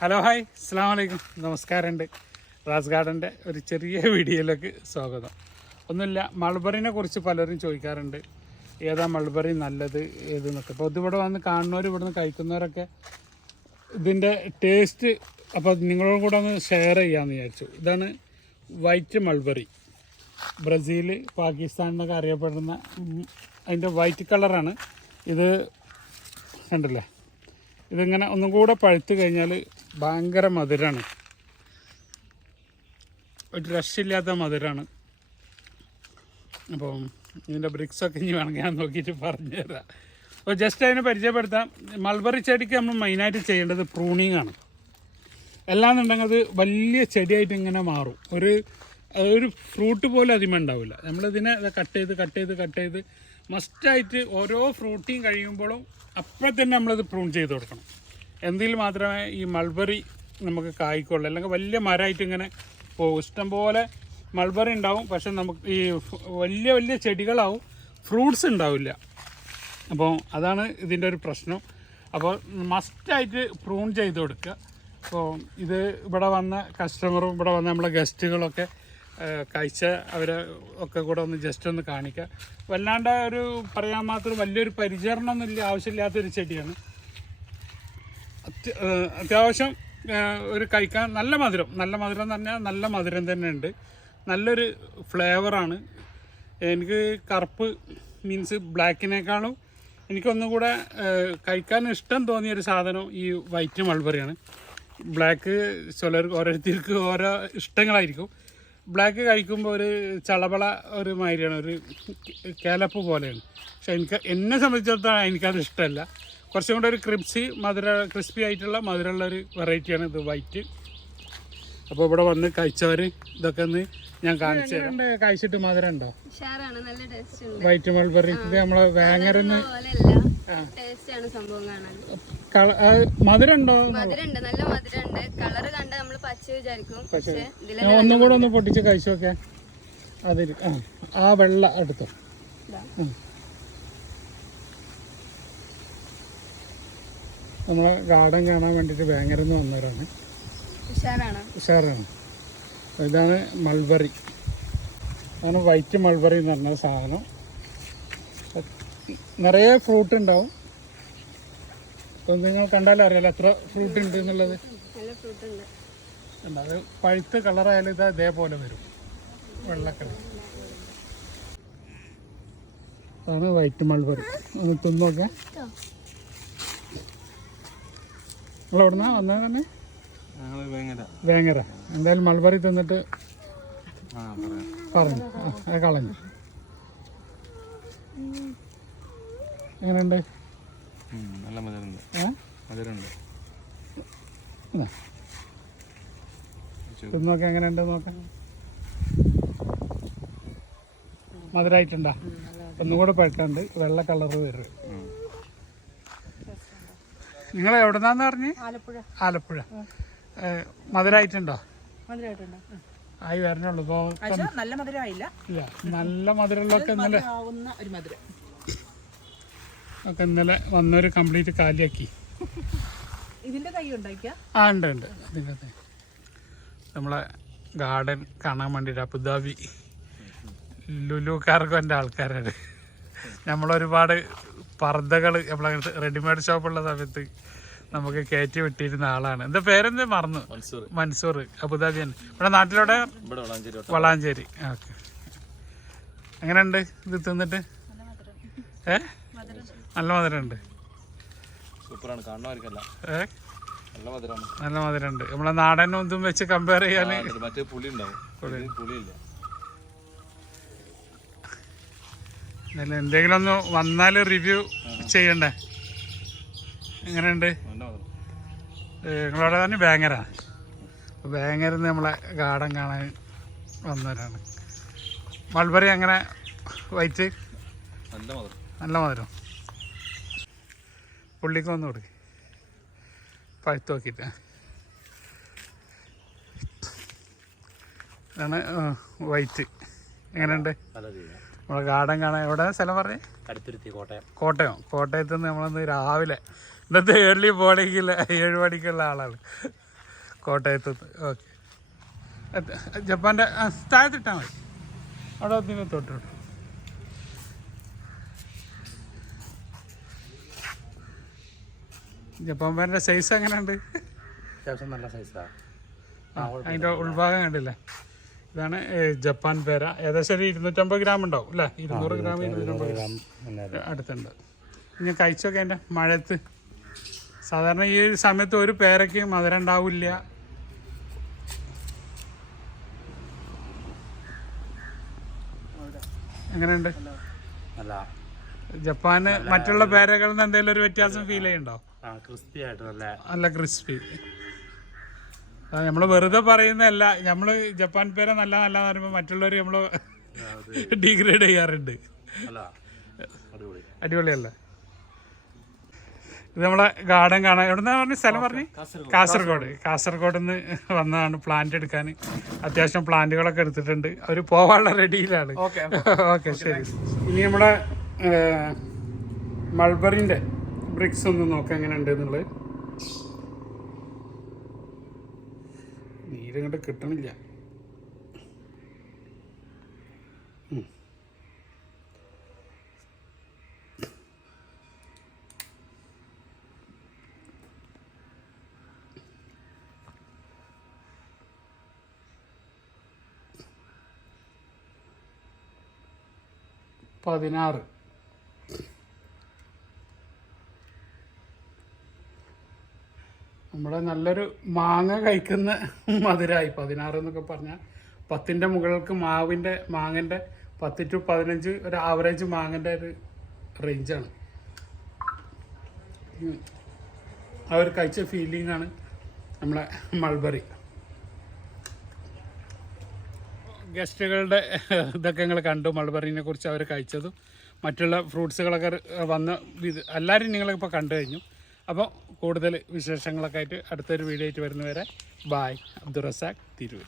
Hello hi അസ്സാം വലൈക്കും നമസ്കാരമുണ്ട്. റാസ് ഗാർഡന്റെ ഒരു ചെറിയ വീഡിയോയിലേക്ക് സ്വാഗതം. ഒന്നുമില്ല മൾബറിനെ കുറിച്ച് പലരും ചോദിക്കാറുണ്ട്. ഏതാ മൾബറി നല്ലത് ഏതെന്നൊക്കെ. അപ്പോൾ ഇതിവിടെ വന്ന് കാണുന്നവർ ഇവിടുന്ന് കഴിക്കുന്നവരൊക്കെ ഇതിന്റെ ടേസ്റ്റ് അപ്പോൾ നിങ്ങളോട് കൂടെ ഒന്ന് ഷെയർ ചെയ്യാമെന്ന് വിചാരിച്ചു. ഇതാണ് വൈറ്റ് മൾബറി ബ്രസീൽ പാകിസ്ഥാൻ എന്നൊക്കെ അറിയപ്പെടുന്ന അതിന്റെ വൈറ്റ് കളറാണ് ഇത് കണ്ടില്ലേ? ഇതിങ്ങനെ ഒന്നും കൂടെ പഴുത്ത് കഴിഞ്ഞാൽ ഭയങ്കര മധുരമാണ് ഒരു രക്ഷയില്ലാത്ത മധുരമാണ് അപ്പം ഇതിന്റെ ബ്രിക്സൊക്കെ ഇനി വേണമെങ്കിൽ ഞാൻ നോക്കിയിട്ട് പറഞ്ഞുതരാം. അപ്പോൾ ജസ്റ്റ് അതിനെ പരിചയപ്പെടുത്താം. മൾബറി ചെടിക്ക് നമ്മൾ മെയിനായിട്ട് ചെയ്യേണ്ടത് പ്രൂണിങ് ആണ്. അല്ലാന്നുണ്ടെങ്കിൽ അത് വലിയ ചെടിയായിട്ട് ഇങ്ങനെ മാറും. ഒരു ഒരു ഫ്രൂട്ട് പോലും അതിമേ ഉണ്ടാവില്ല. നമ്മളിതിനെ കട്ട് ചെയ്ത് കട്ട് ചെയ്ത് കട്ട് ചെയ്ത് മസ്റ്റായിട്ട് ഓരോ ഫ്രൂട്ടിയും കഴിയുമ്പോഴും അപ്പം തന്നെ നമ്മളത് പ്രൂൺ ചെയ്ത് കൊടുക്കണം. എങ്കിൽ മാത്രമേ ഈ മൾബറി നമുക്ക് കായ്ക്കുള്ളൂ? അല്ലെങ്കിൽ വലിയ മരമായിട്ട് ഇങ്ങനെ പോകും. ഇഷ്ടംപോലെ മൾബറി ഉണ്ടാവും. പക്ഷെ നമുക്ക് ഈ വലിയ വലിയ ചെടികളാവും. ഫ്രൂട്ട്സ് ഉണ്ടാവില്ല. അപ്പോൾ അതാണ് ഇതിന്റെ ഒരു പ്രശ്നം. അപ്പോൾ മസ്റ്റായിട്ട് പ്രൂൺ ചെയ്ത് കൊടുക്കുക. അപ്പോൾ ഇത് ഇവിടെ വന്ന കസ്റ്റമറും ഇവിടെ വന്ന നമ്മളെ ഗസ്റ്റുകളൊക്കെ കഴിച്ച അവരെ ഒക്കെ കൂടെ ഒന്ന് ജസ്റ്റ് ഒന്ന് കാണിക്കുക. വല്ലാണ്ട് ഒരു പറയാൻ മാത്രം വലിയൊരു പരിചരണമൊന്നും ഇല്ല ആവശ്യമില്ലാത്തൊരു ചെടിയാണ്. അത്യാവശ്യം ഒരു കഴിക്കാൻ നല്ല മധുരം. നല്ല മധുരം എന്ന് പറഞ്ഞാൽ നല്ല മധുരം തന്നെ ഉണ്ട്. നല്ലൊരു ഫ്ലേവറാണ് എനിക്ക് കറുപ്പ് മീൻസ് ബ്ലാക്കിനേക്കാളും എനിക്കൊന്നും കൂടെ കഴിക്കാൻ ഇഷ്ടം തോന്നിയൊരു സാധനം ഈ വൈറ്റ് മൾബറിയാണ് ബ്ലാക്ക് ചിലർ ഓരോരുത്തർക്ക് ഓരോ ഇഷ്ടങ്ങളായിരിക്കും. ബ്ലാക്ക് കഴിക്കുമ്പോൾ ഒരു ചളപള ഒരു മാതിരിയാണ് ഒരു കേലപ്പ് പോലെയാണ്. പക്ഷെ എനിക്ക് എന്നെ സംബന്ധിച്ചിടത്തോളം എനിക്കത് ഇഷ്ടമല്ല. കുറച്ചും കൂടെ ഒരു ക്രിപ്സി മധുര ക്രിസ്പി ആയിട്ടുള്ള മധുരമുള്ള ഒരു വെറൈറ്റിയാണ് ഇത് വൈറ്റ്. അപ്പോൾ ഇവിടെ വന്ന് കഴിച്ചവർ ഇതൊക്കെ ഒന്ന് ഞാൻ കാണിച്ചു തരാം. കഴിച്ചിട്ട് മധുരം ഉണ്ടോ നല്ല ടേസ്റ്റ് ഉണ്ട്. വൈറ്റ് മൾബറി ഇത് നമ്മളെ വേങ്ങര മധുരം ഉണ്ടോ മധുരം നല്ല മധുരം ഉണ്ട് കണ്ട നമ്മൾ പച്ച വിചാരിക്കും പക്ഷെ ഇതിലെ ഞാൻ ഒന്നും കൂടെ ഒന്ന് പൊട്ടിച്ച് കഴിച്ചു നോക്കെ അതിൽ ആ ആ വെള്ള എടുത്തോ ഇതാ. ഉം. നമ്മളെ ഗാർഡൻ കാണാൻ വേണ്ടിയിട്ട് ബാങ്കറിൽ നിന്ന് വന്നവരാണ്. ഉഷാറാണ്? ഇതാണ് മൾബറി. അതാണ് വൈറ്റ് മൾബറി എന്ന് പറഞ്ഞ സാധനം. നിറയെ ഫ്രൂട്ട് ഉണ്ടാവും. അപ്പം നിങ്ങൾ കണ്ടാലും അറിയാലോ എത്ര ഫ്രൂട്ട് ഉണ്ട് എന്നുള്ളത്. അത് പഴുത്ത് കളറായാലും ഇത് അതേപോലെ വരും. വെള്ളക്കളർ കളർ അതാണ് വൈറ്റ് മൾബറി. ഒന്ന് തിന്നോക്കെ. നിങ്ങൾ എവിടുന്നാ വന്നത് തന്നെ വേങ്ങര. എന്തായാലും മൾബറി തിന്നിട്ട് പറഞ്ഞു. ആ, അത് കളഞ്ഞു. എങ്ങനെയുണ്ട്? നല്ല മധുരമുണ്ട്. മധുരമുണ്ട്. ഇതാ. തിന്നോക്കെ എങ്ങനെയുണ്ട് നോക്കാം. മധുരമായിട്ടുണ്ടാ ഒന്നുകൂടെ പഴുക്കാണ്ട് വെള്ള കളറ് വരും. നിങ്ങൾ എവിടെന്നാന്ന് പറഞ്ഞ്? ആലപ്പുഴ. ആലപ്പുഴ. മധുരമായിട്ടുണ്ടോ ആയി വരണുള്ളൂ. ഇപ്പോ നല്ല മധുരമായില്ല ഇല്ല നല്ല മധുരമുള്ളൊക്കെ ഇന്നലെ ആവുന്ന ഒരു മധുരം. ഒക്കെ ഇന്നലെ വന്നൊരു കംപ്ലീറ്റ് കാലിയാക്കി. ഇതിന്റെ തൈ ഉണ്ടാക്കിയ? ആ ഉണ്ട് ഉണ്ട്. അതിനകത്ത് നമ്മളെ ഗാർഡൻ കാണാൻ വേണ്ടിയിട്ട് അബുദാബി ലുലു എന്റെ ആൾക്കാരാണ്. നമ്മളൊരുപാട് പർദ്ദകൾ നമ്മളങ്ങനെ റെഡിമെയ്ഡ് ഷോപ്പുള്ള സമയത്ത് നമുക്ക് കയറ്റി വിട്ടിരുന്ന ആളാണ്. എന്താ പേരെന്ത്? മറന്നു. മൻസൂർ. അബുദാബി തന്നെ. ഇവിടെ നാട്ടിലൂടെ ഇവിടെ വളാഞ്ചേരി ഓക്കെ. എങ്ങനെയുണ്ട്? ഇത് തിന്നിട്ട്? ഏ? നല്ല മധുരമുണ്ട്. സൂപ്പറാണ്. കാണുന്നവർക്കല്ല. ഏ? നല്ല മധുരമാണ്. നല്ല മധുരമുണ്ട്. നമ്മളെ നാടൻ ഒന്നും വെച്ച് കമ്പയർ ചെയ്യാൻ മറ്റേ പുളി ഉണ്ടാവും പുളി. പുളിയില്ല. എന്തെങ്കിലും ഒന്ന് വന്നാൽ റിവ്യൂ ചെയ്യണ്ടേ? എങ്ങനെയുണ്ട്? നിങ്ങളവിടെ തന്നെ ബാങ്ങരാ. ബാങ്ങരിൽ നിന്ന് നമ്മളെ ഗാർഡൻ കാണാൻ വന്നവരാണ്. മൾബറി അങ്ങനെ വൈറ്റ്? നല്ല മധുരം. നല്ല മധുരം പുള്ളിക്ക് വന്നു കൊടുക്ക്. പഴുത്ത് നോക്കിയിട്ട്. ഇതാണ് വൈറ്റ്. എങ്ങനെയുണ്ട്? നമ്മളെ ഗാർഡൻ കാണാൻ. എവിടെ? സ്ഥലം പറഞ്ഞേ? കടുത്തുരുത്തി കോട്ടയം. കോട്ടയം. കോട്ടയത്ത് നിന്ന് നമ്മളന്ന് രാവിലെ ഇന്നത്തെ ഏർലി മോർണിംഗിൽ ഏഴ് മണിക്കുള്ള ആളാണ്. കോട്ടയത്ത് ഓക്കെ ജപ്പാന്റെ താഴത്തിട്ടാൽ മതി. അവിടെ നിങ്ങൾ തൊട്ടിട്ടു ജപ്പാൻ പാന്റെ സൈസ് എങ്ങനെയുണ്ട്? അത്യാവശ്യം നല്ല സൈസാണ് അതിന്റെ ഉൾഭാഗം കണ്ടില്ലേ? ഇതാണ് ജപ്പാൻ പേര. ഏകദേശം ഒരു ഇരുന്നൂറ്റമ്പത് ഗ്രാം ഉണ്ടാവും അല്ലേ? ഇരുന്നൂറ് ഗ്രാം ഇരുന്നൂറ്റമ്പത് ഗ്രാം അടുത്തുണ്ട്. ഇനി കഴിച്ചൊക്കെ എന്റെ മഴയത്ത്. സാധാരണ ഈ ഒരു സമയത്ത് ഒരു പേരയ്ക്ക് മധുരം ഉണ്ടാവില്ല. എങ്ങനെയുണ്ട്? ജപ്പാന് മറ്റുള്ള പേരകളിൽ നിന്ന് എന്തെങ്കിലും ഒരു വ്യത്യാസം ഫീൽ ചെയ്യുന്നുണ്ടോ? ക്രിസ്പി ആയിട്ട് നല്ല ക്രിസ്പി നമ്മൾ വെറുതെ പറയുന്നതല്ല. നമ്മൾ ജപ്പാൻ പേരെ നല്ല നല്ല പറയുമ്പോൾ മറ്റുള്ളവർ നമ്മൾ ഡിഗ്രേഡ് ചെയ്യാറുണ്ട്. അടിപൊളിയല്ല അടിപൊളി. അടിപൊളിയല്ലേ? ഇത് നമ്മളെ ഗാർഡൻ കാണാൻ എവിടെന്നാ പറഞ്ഞു? സ്ഥലം പറഞ്ഞു? കാസർഗോഡ്. കാസർഗോഡ്. നിന്ന് വന്നതാണ് പ്ലാന്റ് എടുക്കാൻ. അത്യാവശ്യം പ്ലാന്റുകളൊക്കെ എടുത്തിട്ടുണ്ട്. അവർ പോവാനുള്ള റെഡിയിലാണ് ഓക്കെ ശരി. ഇനി നമ്മുടെ മൾബറിന്റെ ബ്രിക്സ് ഒന്ന് നോക്കാം എങ്ങനെ ഉണ്ട് എന്നുള്ളത്. നീരങ്ങോട്ട് കിട്ടണില്ല. പതിനാറ് നമ്മുടെ നല്ലൊരു മാങ്ങ കഴിക്കുന്ന മധുരമായി പതിനാറ് എന്നൊക്കെ പറഞ്ഞാൽ പത്തിന്റെ മുകൾക്ക് മാവിന്റെ മാങ്ങന്റെ പത്ത് ടു പതിനഞ്ച് ഒരു ആവറേജ് മാങ്ങന്റെ ഒരു റേഞ്ചാണ്. ആ ഒരു കഴിച്ച ഫീലിംഗ് ആണ് നമ്മളെ മൾബറി ഗസ്റ്റുകളുടെ ഇതൊക്കെ നിങ്ങൾ കണ്ടു മൾബറിനെ കുറിച്ച് അവർ കഴിച്ചതും. മറ്റുള്ള ഫ്രൂട്ട്സുകളൊക്കെ വന്ന് എല്ലാവരും നിങ്ങളിപ്പോൾ കണ്ടു കഴിഞ്ഞു. അപ്പോൾ കൂടുതൽ വിശേഷങ്ങളൊക്കെ ആയിട്ട് അടുത്തൊരു വീഡിയോ ആയിട്ട് വരുന്നവരെ ബായ് അബ്ദുറസാഖ് തിരൂർ.